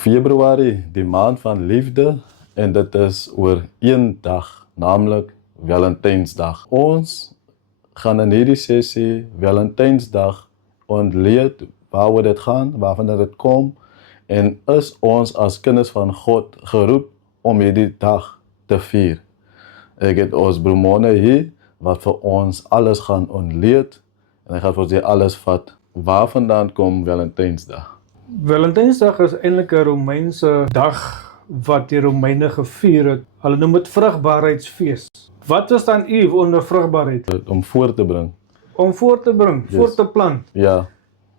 Februarie, die maand van liefde, en dit is oor een dag, namelijk Valentynsdag. Ons gaan in hierdie sessie Valentynsdag ontleed waaroor dit gaan, waarvan dit kom, en is ons as kinders van God geroep om hierdie dag te vier. Ek het ons broer hier, wat vir ons alles gaan ontleed, en hy gaan vir ons hier alles vat. Waar vandaan kom Valentynsdag? Valentynsdag is eintlik 'n Romeinse dag wat die Romeine gevier het. Hulle noem dit vrugbaarheidsfees. Wat is dan onder vrugbaarheid? Om voor te bring. Om voor te bring, Yes. voor te plant. Ja,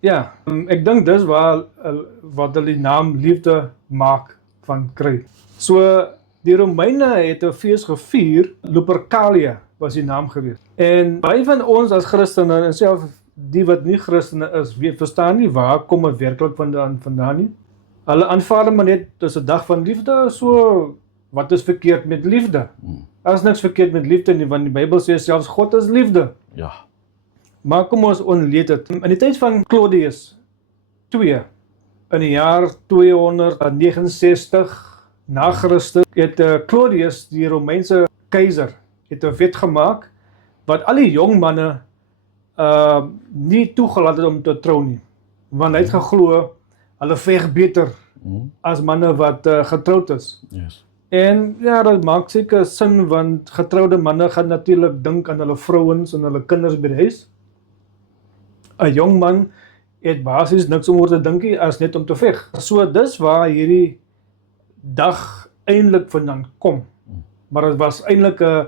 Ja, ek dink dis waar wat hulle die naam liefde maak van kry. So die Romeine het 'n fees gevier, Lupercalia was die naam gewees. En baie van ons as Christene en self die wat nie Christene is, verstaan nie waar kom dit werklik vandaan nie. Hulle aanvaar maar net dis 'n dag van liefde, so wat is verkeerd met liefde? Daar is niks verkeerd met liefde nie, want die Bybel sê selfs God is liefde. ja. Maar kom ons ontleed dit. In die tyd van Claudius II, in die jaar 269 na Christus, het Claudius, die Romeinse keiser, het 'n wet gemaak wat al die jong manne nie toegelaat het om te trou nie. Want hy het geglo, hulle veg beter as manne wat getroud is. Yes. En ja, dat maak seker sin, want getroude manne gaan natuurlik dink aan hulle vrouens en hulle kinders by die huis. 'n Jong man het basies niks om oor te dink nie as net om te veg. So dis waar hierdie dag eintlik vandaan kom. Maar dit was eintlik 'n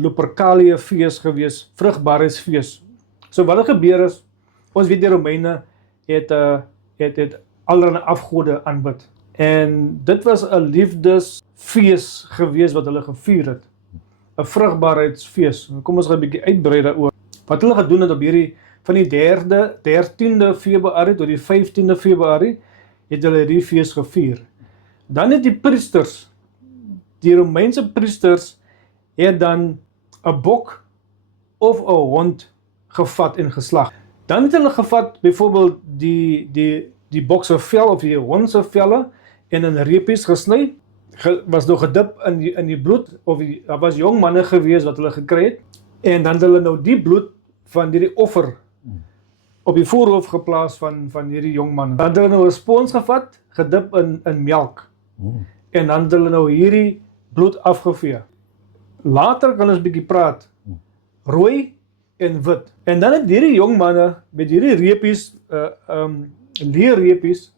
Lupercalia fees gewees, vrugbaarheidsfees. So wat gebeur is, ons weet die Romeine het allerlei afgode aanbid. En dit was 'n liefdesfees gewees wat hulle gevier het. 'n Vrugbaarheidsfees. Kom ons gaan 'n bietjie uitbrei daaroor. Wat hulle gedoen het op hierdie van die 13de Februarie tot die 15de Februarie het hulle hierdie fees gevier. Dan het die priesters, die Romeinse priesters, het dan 'n bok of 'n hond gevat en geslag. Dan het hulle gevat byvoorbeeld die bok se vel of die hond se velle en in reepies gesny, was nog gedip in die bloed, of daar was jong manne gewees wat hulle gekry het, en dan het hulle nou die bloed van hierdie offer op die voorhoof geplaas van hierdie jong manne. Dan het hulle nou 'n spons gevat, gedip in melk, en dan het hulle nou hierdie bloed afgevee. Later kan ons 'n bietjie praat, rooi en wit. En dan het hierdie jong manne met hierdie reepies, leerreepies,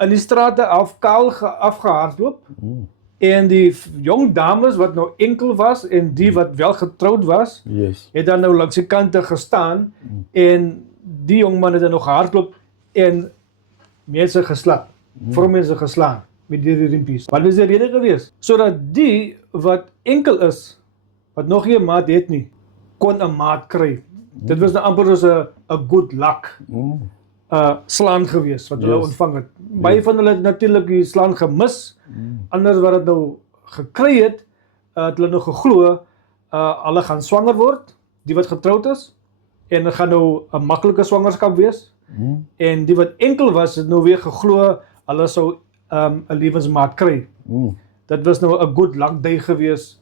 in die strate afgehardloop, en die jong dames wat nou enkel was en die wat wel getroud was, Yes. het dan nou langs die kante gestaan, en die jong man het dan nog hardloop en mense geslaan, vroumense geslaan met die reepies. Wat is die rede gewees? Sodat die wat enkel is, wat nog nie 'n maat het nie, kon 'n maat kry. Dit was nou amper as 'n good luck slaan gewees wat hulle ontvang het. Baie van hulle het natuurlik die slaan gemis. Anders wat dit nou gekry het, het hulle nou geglo, hulle gaan swanger word, die wat getroud is, en dit gaan nou 'n maklike swangerskap wees. En die wat enkel was, het nou weer geglo, hulle sou 'n lewensmaat kry. Dit was nou 'n good luck day gewees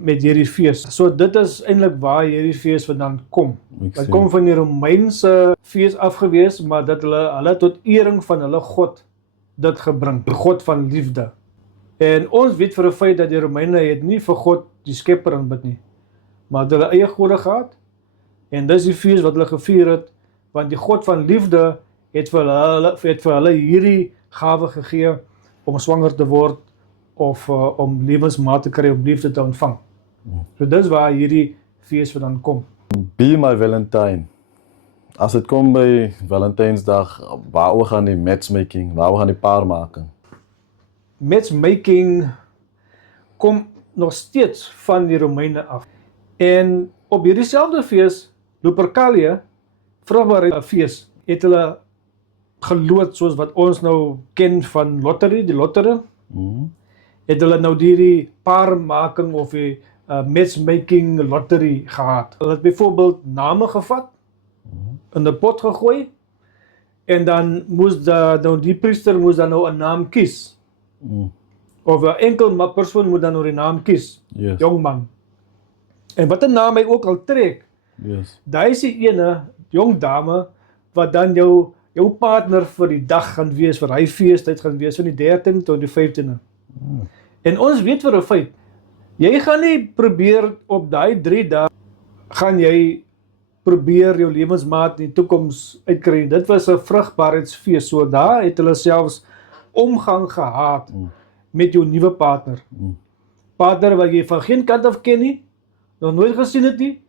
met hierdie fees. So dit is eintlik waar hierdie fees vandaan kom. Dit kom van die Romeinse fees afgewees, maar dat hulle tot ering van hulle God dit gebring, die God van liefde. En ons weet vir 'n feit dat die Romeine het nie vir God die Skepper aanbid nie, maar het hulle eie gode gehad, en dis die fees wat hulle gevier het, want die God van liefde het vir hulle hierdie gawe gegee om swanger te word, of om lewensmaat te kry, om liefde te ontvang. So dis waar hierdie fees vandaan kom. Be my Valentine. As dit kom by Valentynsdag, waaroor gaan die matchmaking, waaroor gaan die paarmaking? Matchmaking kom nog steeds van die Romeine af. En op hierdie selfde fees, Lupercalia, vrugbaarheidsfees, het hulle geloot soos wat ons nou ken van lottery, die lottery. Het hulle nou die paarmaking of die matchmaking lottery gehad. Hulle het byvoorbeeld name gevat, in 'n pot gegooi, En dan moes die priester moes dan nou 'n naam kies. Of 'n enkel persoon moet dan nou die naam kies. Yes. Jong man. En wat 'n naam hy ook al trek, Yes. daai is die ene jong dame wat dan jou partner vir die dag gaan wees, vir hy feestyd gaan wees van die 13 tot die 15de. En ons weet vir 'n feit, jy gaan nie probeer op daai 3 dae gaan jy probeer jou lewensmaat in die toekoms uitkry. Dit was 'n vrugbaarheidsfees. So daar het hulle selfs omgang gehad met jou nuwe partner. Partner wat jy van geen kant af ken nie, nog nooit gesien het nie.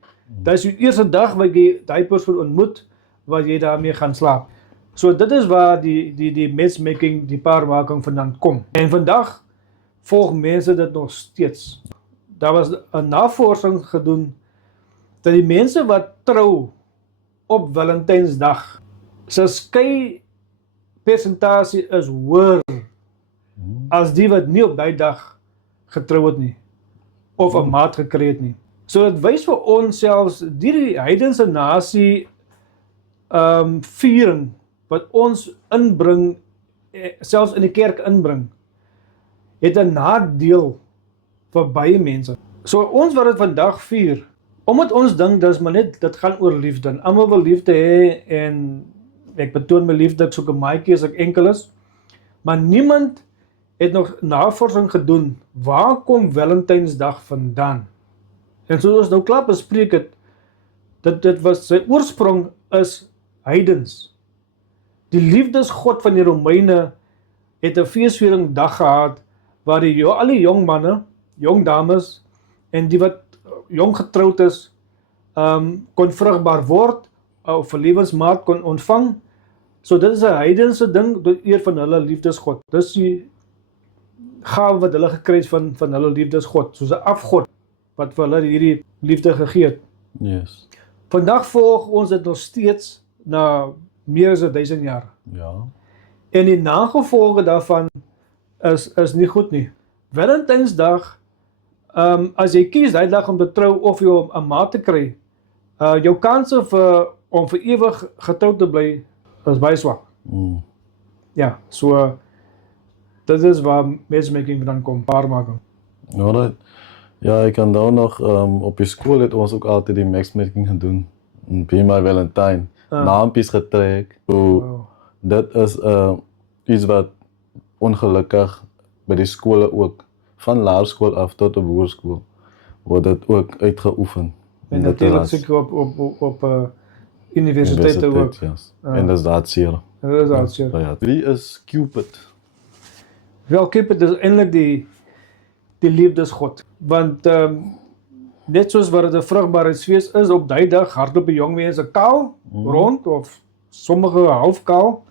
Dit is jou eerste dag wat jy daai persoon ontmoet, wat jy daarmee gaan slaap. So dit is waar die matchmaking, die paarmaking vandaan kom. En vandag volg mense dit nog steeds. Daar was 'n navorsing gedoen dat die mense wat trou op Valentynsdag, se skei persentasie is hoër as die wat nie op daai dag getrou het nie of 'n maat gekry het nie. So dit wys vir ons selfs die heidense nasie viering wat ons inbring, selfs in die kerk inbring, het 'n nadeel vir baie mense. So ons wat dit vandag vier, omdat ons dink dis maar net dit gaan oor liefde. En almal wil liefde hê en ek betoon my liefde, ek soek 'n maatjie as ek enkel is. Maar niemand het nog navorsing gedoen waar kom Valentynsdag vandaan. En soos ons nou klaar bespreek het, dit was sy oorsprong is heidens. Die liefdesgod van die Romeine het 'n feesviering dag gehad waar al die jong manne, jong dames en die wat jong getroud is, kon vrugbaar word of 'n lewensmaat kon ontvang. So dit is 'n heidense ding tot eer van hulle liefdesgod. Dis die gawe wat hulle gekry het van hulle liefdesgod, soos 'n afgod wat vir hulle hierdie liefde gegee het. Yes. Vandag volg ons dit nog steeds na meer as 1000 jaar. Ja. En die nagevolge daarvan is nie goed nie. Valentynsdag, as jy kies daai dag om te trou of jy om 'n maat te kry, jou kanse om vir ewig getroud te bly is baie swak. Ja, so dit is waar matchmaking vandaan kom, paarmaking. Alright. Ja, ik kan daar nog, op je school het ons ook altijd die matchmaking gedoen. Be My Valentine. Naampjes getrek. So, dit is iets wat ongelukkig bij die scholen ook, van laerskool af tot de hoërskool, wordt het ook uitgeoefend. En natuurlijk zeker op universiteiten ook. Yes. En dat is dat zeer. Dat is dat zeer. Ja. Wie is Cupid? Wel, Cupid is eintlik die liefdesgod. Want net soos wat dit 'n vrugbaarheidsfees is, op daai dag hardloop die jong mense kaal rond of sommige half kaal.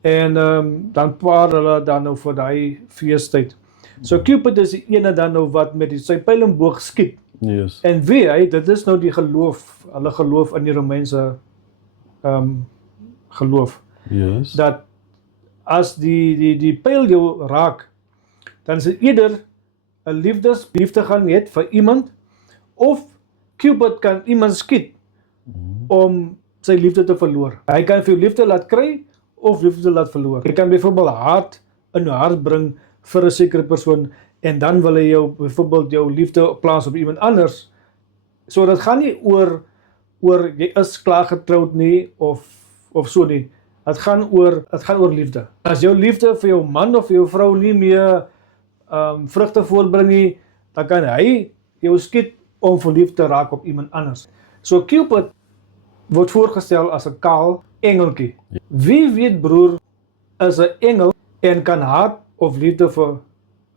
En dan paar hulle dan nou vir daai feestyd. So Cupid is die ene dan nou wat met sy pyl en boog skiet. Yes. En wie dit is nou die geloof, hulle geloof in die Romeinse geloof. Yes. Dat as die pyl jou raak, dan is dit eerder 'n liefde gaan hê vir iemand, of Cupid kan iemand skiet om sy liefde te verloor. Hy kan vir jou liefde laat kry of liefde laat verloor. Hy kan byvoorbeeld haat in jou hart bring vir 'n sekere persoon en dan wil hy jou byvoorbeeld jou liefde plaas op iemand anders. So dit gaan nie oor jy is klaar getroud nie of so nie. Dit gaan oor liefde. As jou liefde vir jou man of vir jou vrou nie meer vrugte voortbring nie, dan kan hy jou skiet om verliefd te raak op iemand anders. So Cupid word voorgestel as 'n kaal engeltjie. Wie weet broer, is 'n engel en kan haat of liefde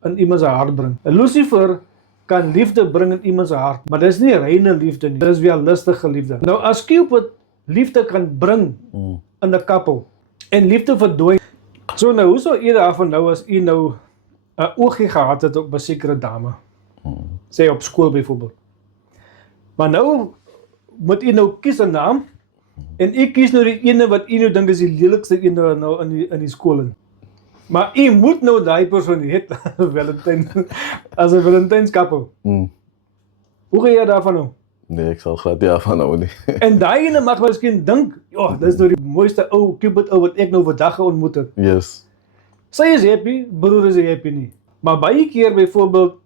in iemand se hart bring. Lucifer kan liefde bring in iemand se hart, maar dis nie reine liefde nie. Dis wel lustige liefde. Nou as Cupid liefde kan bring in 'n koppel en liefde verdooi. So nou, hoe sou u daarvan nou as u nou 'n oogie gehad het op 'n sekere dame? Sê op skool byvoorbeeld. Maar nou moet u nou kies 'n naam en u kies nou die ene wat u nou dink is die lelikste een nou in die skool in. Maar u moet nou daai persoon hê as 'n Valentynskoppel. Hoe gaan jy daarvan nou? Nee, ek sal glad nie daarvan hou nie. En daai ene mag miskien dink, ja, dis nou die mooiste ou Cupid ou wat ek nou vandag ontmoet het. Yes. Sy is happy, broer is happy nie. Maar baie keer byvoorbeeld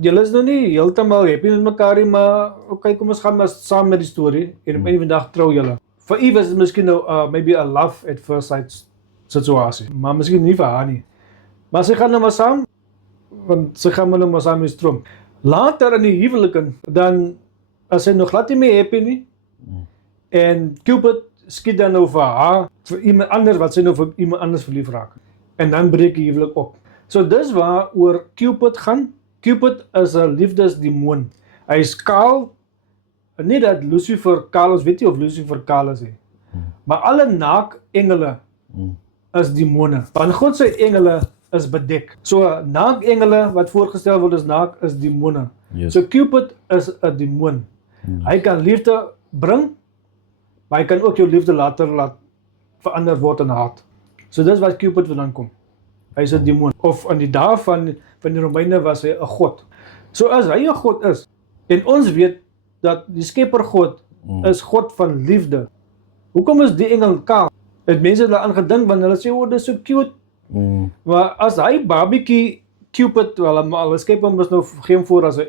julle is nou nie heeltemal happy met mekaar nie, maar okay, kom ons gaan maar saam met die storie en op 'n vandag trou julle. Vir u was dit miskien nou maybe a love at first sight situasie, maar miskien nie vir haar nie. Maar sy gaan nou maar saam, want sy gaan nou maar saam met die stroom. Later in die huweliken, dan as sy nog glad nie meer happy nie, en Cupid skiet dan nou vir haar, vir iemand anders, wat sy nou vir iemand anders verlief raak. En dan breek die huwelik op. So dis waar oor Cupid gaan. Cupid is 'n liefdesdemoon. Hy is kaal, nie dat Lucifer kaal is, weet jy of Lucifer kaal is nie. Maar alle naakengele is demone. Want God se engele is bedek. So naakengele wat voorgestel word as naak is demone. Yes. So Cupid is 'n demoon. Hy kan liefde bring, maar hy kan ook jou liefde later laat verander word in haat. So dis wat Cupid vandaan kom. Hy is 'n demoon. Of in die dae van die Romeine was hy 'n god. So as hy 'n god is, en ons weet dat die Skepper God is God van liefde. Hoekom is die engel kaal? Het mense daaraan gedink want hulle sê, dis so cute. Maar as hy babietjie Cupid, wel hulle skep hom is nou geen voor as 'n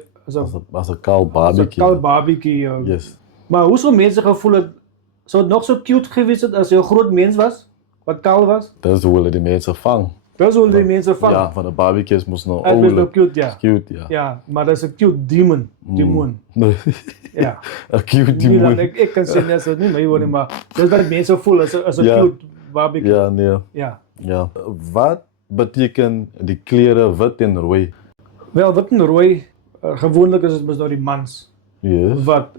As 'n kaal babietjie. kaal babietjie. Yes. Maar hoe sou mense gevoel het, sou dit nog so cute gewees het as hy 'n groot mens was, wat kaal was? Dis hoe hulle die mense vang. Dis hoe die mense vang. Ja, van 'n babietjies moes nou Hy is nou cute, ja. Cute, ja. Ja, maar dis 'n cute demoon. Demoon. Ja. 'n cute Nie dan, demoon. ek kan sê dis nie my woord nie, maar dis wat mense voel as 'n Ja. cute babietjie. Ja, nee. Ja. Ja. Wat beteken die kleure wit en rooi? Wel, wit en rooi, gewoonlik is dit mos nou die mans Yes. wat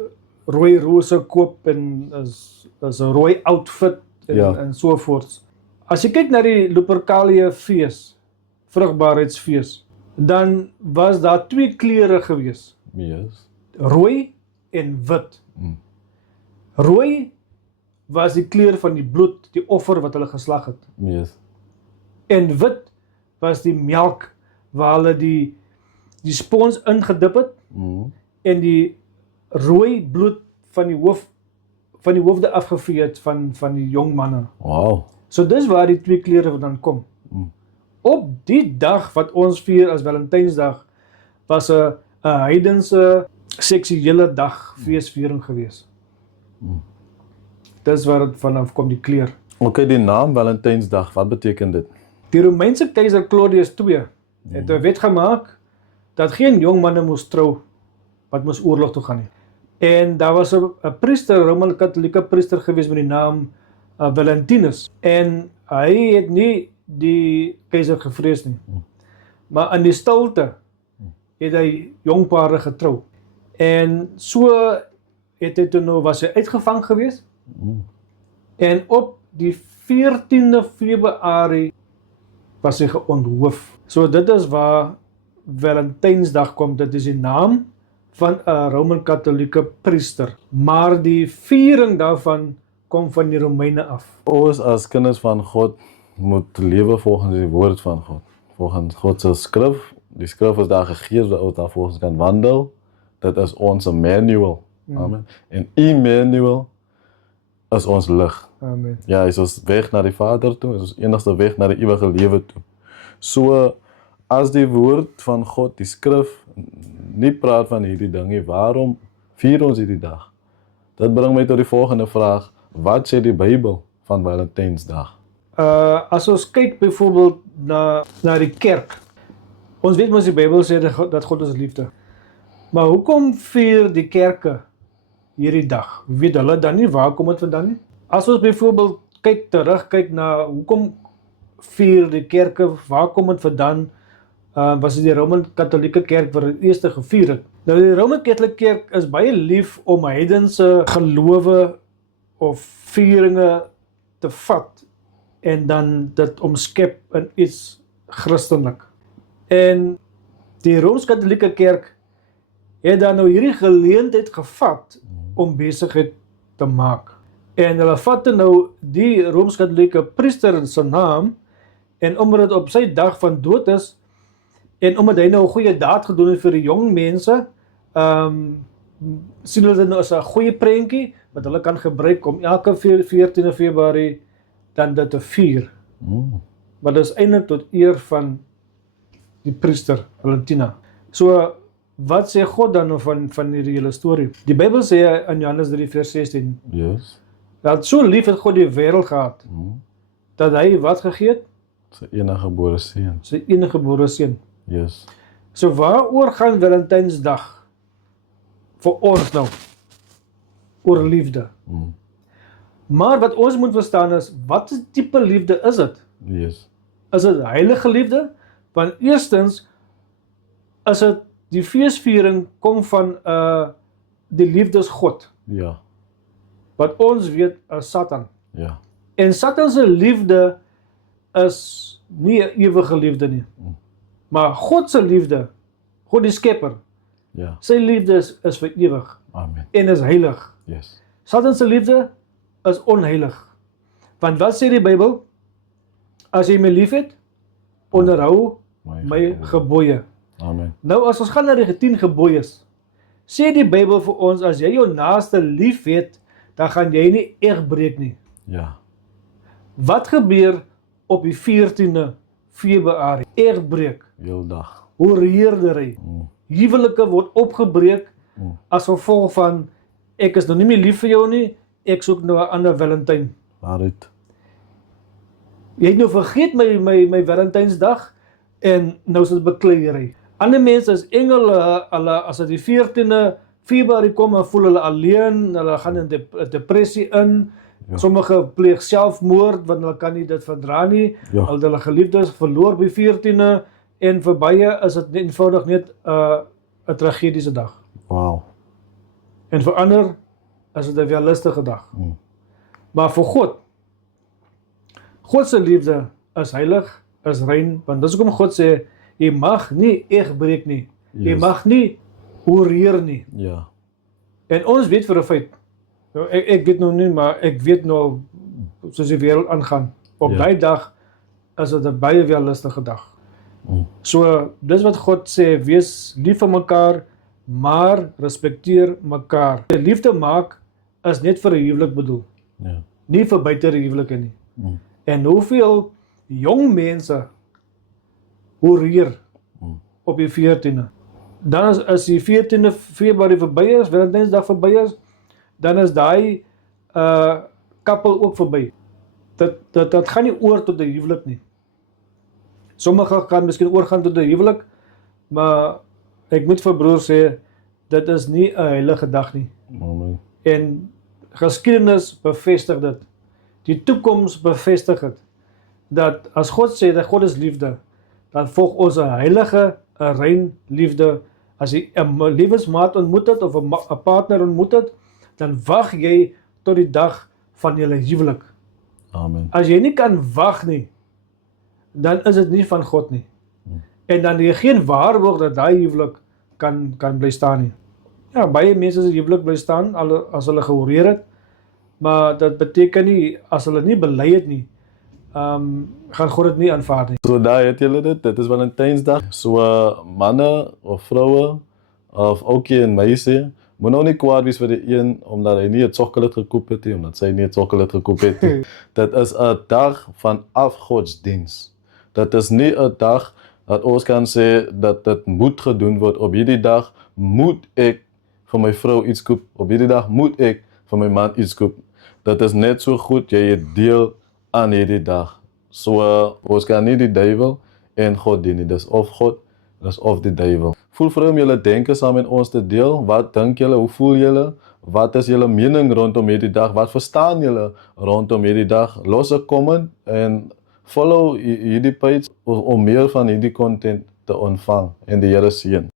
rooi rose koop en is 'n rooi outfit en, Ja. en so voort. As jy kyk na die Lupercalia fees, vrugbaarheidsfees, dan was daar twee kleure gewees, Yes. rooi en wit. Rooi was die kleur van die bloed, die offer wat hulle geslag het. Yes. En wit was die melk waar hulle die spons ingedip het en die rooi bloed van die hoofde afgevee het van die jong manne. Wow. So dis waar die twee kleure vandaan kom. Op die dag wat ons vier as Valentynsdag was 'n heidense seksuele dag feesviering gewees. Dis waar dit vanaf kom, die kleur. Okay, die naam Valentynsdag, wat beteken dit? Die Romeinse keiser Claudius II het 'n wet gemaak dat geen jong manne moes trou wat moes oorlog toe gaan nie. En daar was 'n priester, 'n Roman-Katolieke priester gewees met die naam Valentinus. En hy het nie die keiser gevrees nie. Maar in die stilte het hy jong pare getrou. En so het hy toe nou was hy uitgevang gewees. En op die 14de Februarie was hy geonthoof. So dit is waar Valentynsdag kom. Dit is die naam van 'n Roman-Katolieke priester. Maar die viering daarvan kom van die Romeine af. Ons as kinders van God moet lewe volgens die woord van God. Volgens God se skrif. Die skrif is daar gegee dat ons daar volgens kan wandel. Dit is ons manual. Amen. En Immanuel is ons lig. Amen. Ja, hy is ons weg na die Vader toe, is ons enigste weg na die ewige lewe toe. So, as die woord van God, die skrif, nie praat van hierdie ding nie, waarom vier ons hierdie dag? Dit bring my tot die volgende vraag, wat sê die Bybel van Valentynsdag? As ons kyk byvoorbeeld na die kerk, ons weet mos die Bybel sê dat God is liefde. Maar hoekom vier die kerke hierdie dag? Weet hulle dan nie waar kom dit vandaan nie? As ons byvoorbeeld terugkyk na hoekom vier die kerke, waar kom dit vandaan? Was dit die Roman-Katolieke kerk wat dit eerste gevier het? Nou die Roman-Katolieke kerk is baie lief om heidense gelowe of vieringe te vat en dan dit omskep in iets Christelik. En die Rooms-Katolieke kerk het dan nou hierdie geleentheid gevat om besigheid te maak. En hulle vat nou die Rooms-Katolieke priester se naam en omdat dit op sy dag van dood is en omdat hy nou 'n goeie daad gedoen het vir die jong mense, sien hulle dit nou as 'n goeie prentjie wat hulle kan gebruik om elke 14de Februarie dan dit te vier. Maar dit is eintlik tot eer van die priester Valentina. So wat sê God dan nou van hierdie hele storie? Die Bybel sê in Johannes 3 vers 16 Yes. dat so lief het God die wêreld gehad dat hy wat gegee het? Sy enige gebore seun. Sy enige gebore seun. Yes. So waaroor gaan Valentynsdag vir ons nou? Oor liefde. Maar wat ons moet verstaan is, wat tipe liefde is dit? Yes. Is dit heilige liefde? Want eerstens is dit die feesviering kom van die liefdesgod, Ja. wat ons weet is Satan. Ja. En Satan se liefde is nie 'n ewige liefde nie. Maar God se liefde, God die skepper, Ja. sy liefde is vir ewig Amen. en is heilig. Yes. Satan se liefde is onheilig. Want wat sê die Bybel? As jy my liefhet, onderhou my gebooie. Amen. Nou as ons gaan na die 10 gebooies, sê die Bybel vir ons, as jy jou naaste liefhet, dan gaan jy nie egbreek nie. Ja. Wat gebeur op die 14de Februarie? Egbreek, Heel dag. hoereerdery. Huwelike word opgebreek as gevolg van ek is nou nie meer lief vir jou nie, ek soek nou 'n ander Valentyn. Waaruit? Jy het nou vergeet my Valentynsdag en nou is dit bekleierery. Ander mense is engele, hulle as dit die 14de Februarie kom, dan voel hulle alleen, hulle gaan in depressie in. Ja. Sommige pleeg selfmoord want hulle kan nie dit verdra nie. Ja. Hulle geliefdes verloor by 14de en vir baie is dit eenvoudig net 'n tragediese dag. Wow. En vir ander is dit 'n wellustige dag. Maar vir God se liefde is heilig, is rein, want dis hoekom God sê jy mag nie egbreek nie. Jy Yes. mag nie hoereer nie. Ja. En ons weet vir 'n feit. Nou, ek weet nou nie, maar ek weet nou soos die wêreld aangaan. Op Ja. daai dag is dit 'n baie wellustige dag. So dis wat God sê, wees lief vir mekaar, maar respekteer mekaar. Die liefde maak is net vir 'n huwelik bedoel, Ja. nie vir buite die huwelike nie. En hoeveel jong mense hoereer op die 14de. Dan as die 14de Februarie verby is, Valentynsdag verby is, dan is daai koppel ook verby. Dat gaan nie oor tot 'n huwelik nie. Sommige kan miskien oorgaan tot 'n huwelik, maar ek moet vir broer sê, dit is nie 'n heilige dag nie. Amen. En geskiedenis bevestig dit. Die toekoms bevestig dit. Dat as God sê dat God is liefde, dan volg ons 'n heilige, 'n rein liefde. As jy 'n lewensmaat ontmoet het of 'n partner ontmoet het, dan wag jy tot die dag van julle huwelik. Amen. As jy nie kan wag nie, dan is dit nie van God nie. En dan jy geen waarborg dat daai huwelik kan bly staan nie. Ja, baie mense se huwelik bly staan as hulle gehoreer het, maar dit beteken nie as hulle nie bely het nie, gaan God dit nie aanvaar nie. So daar het julle dit is Valentynsdag. So manne of vroue of oukie en meisie, moet nou nie kwaad wees vir die een omdat hy nie 'n sokkelet gekoop het nie, omdat sy nie 'n sokkelet gekoop het nie. Dit is 'n dag van afgodsdiens. Dit is nie 'n dag dat ons kan sê dat dit moet gedoen word. Op hierdie dag moet ek vir my vrou iets koop. Op hierdie dag moet ek vir my man iets koop. Dit is net so goed jy het deel aan hierdie dag. So ons kan nie die duiwel en God dien nie. Dis of God, dis of die duiwel. Voel vry om julle denke saam met ons te deel. Wat dink julle? Hoe voel julle? Wat is julle mening rondom hierdie dag? Wat verstaan julle rondom hierdie dag? Los 'n comment en follow hierdie page om meer van hierdie content te ontvang en die Here seën.